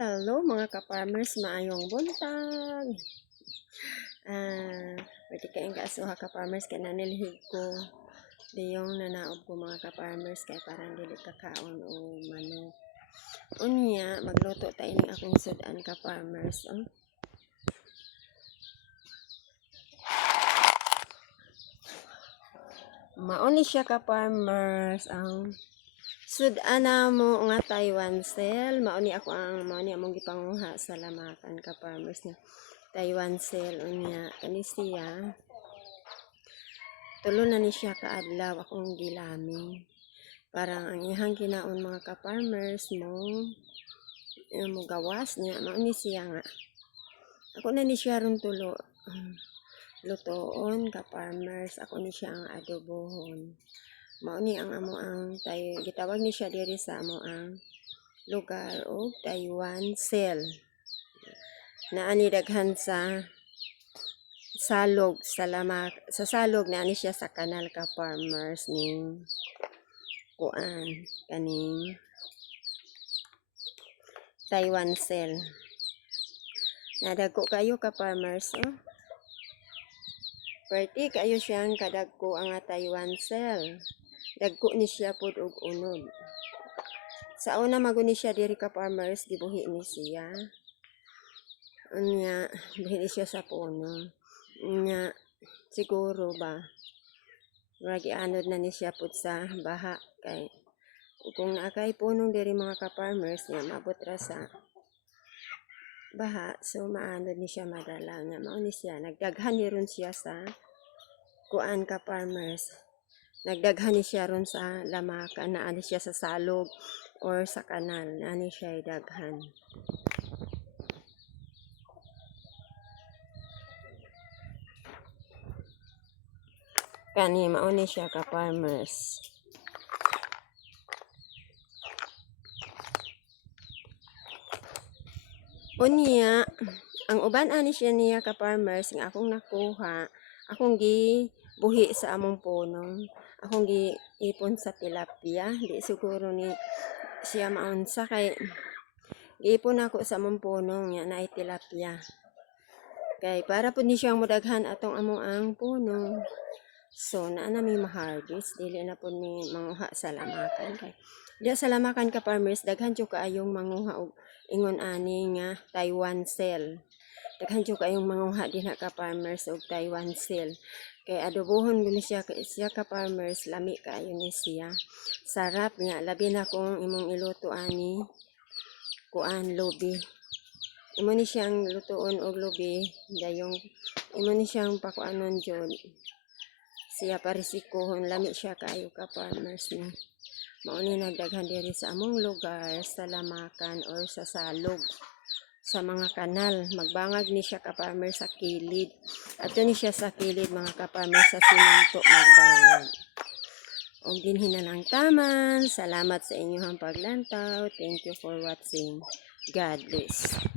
Hello mga ka-farmers, maayong buntag. Pwede kayong kaasuha ka-farmers kaya nanilhig ko diyong nanaob ko mga ka-farmers kaya parang dili kakaon o manok. Unya, magluto tayo ng akong sudan ka-farmers. Mauni siya ka-farmers ang sudana mo nga Taiwan cell. Mauni among gipanguha sa lamakan ka-farmers nga Taiwan cell unya kani siya. Tulo na ni siya kaadlaw akong gilaming. Parang ang ihang kinaon mga ka-farmers mo gawas niya mauni siya nga. Ako na ni siya ron tulo. Lutoon ka-farmers, ako ni siya ang adobohon. Mauni ang amo ang gitawag ni siya diri sa amo ang lugar o Taiwan cell. Naani daghan sa salog sa salog naani siya sa kanal ka farmers ning kuan kaning Taiwan cell. Nadagko kayo ka farmers Perti kayo siyang kadagko ang Taiwan cell. Dagko ni siya pud og unod. Sa una maguni siya diri ka farmers gibuhi ni siya. Unya buhi ni siya sa puno. Unya siguro ba magianod na ni siya pud sa baha kay kung naakay punong diri mga ka farmers nga maabot ra sa baha so maanod ni siya madala nga mao ni siya nagdaghan ni ron siya sa kuan ka farmers. Nagdaghan ni siya ron sa lamakan, naani siya sa salog or sa kanal, naani siya daghan. Kani mauni siya ka farmers. Unya, ang uban ani siya niya ka farmers nga akong nakuha, akong gibuhi sa among puno. Akong giipon sa tilapia, di siguro ni siya maunsa kay giipon ako sa among puno nga naay tilapia. Kay para pud ni siyang mudaghan atong among ang puno. So naa na mi ma-harvest, dili na pud ni manguha sa lamakan kay diya sa lamakan ka farmers daghan jud kaayong manguha og ingon ani nga Taiwan cell. Daghan jud kaayong manguha dinha ka farmers og Taiwan cell. Kay adobohon guni siya ka farmers, lami kaayo ni siya. Sarap nga labi na kung imong iluto ani kuan lubi. Imo ni siyang lutoon og lubi, dayong imo ni siyang pakuanon jud. Siya parisikohon, lami siya kaayo ka farmers ni. Mao ni nagdaghan diri sa among lugar sa lamakan or sa salog sa mga kanal. Magbangag ni siya ka farmers sa kilid. Ato ni siya sa kilid mga ka farmers sa simento magbangag. Og dinhi na lang taman. Salamat sa inyong paglantaw. Thank you for watching. God bless.